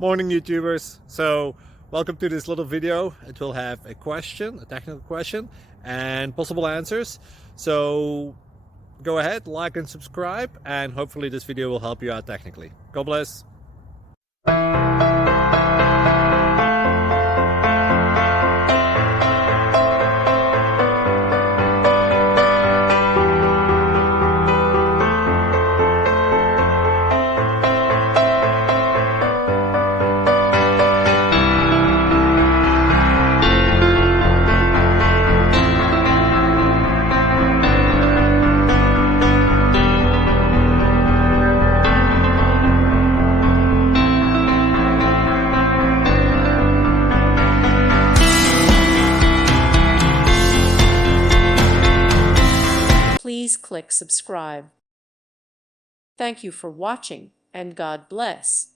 Morning YouTubers. So welcome to this little video. It will have a question, a technical question, and possible answers. So go ahead, like and subscribe, and hopefully this video will help you out technically. God bless. Please click subscribe. Thank you for watching, and God bless.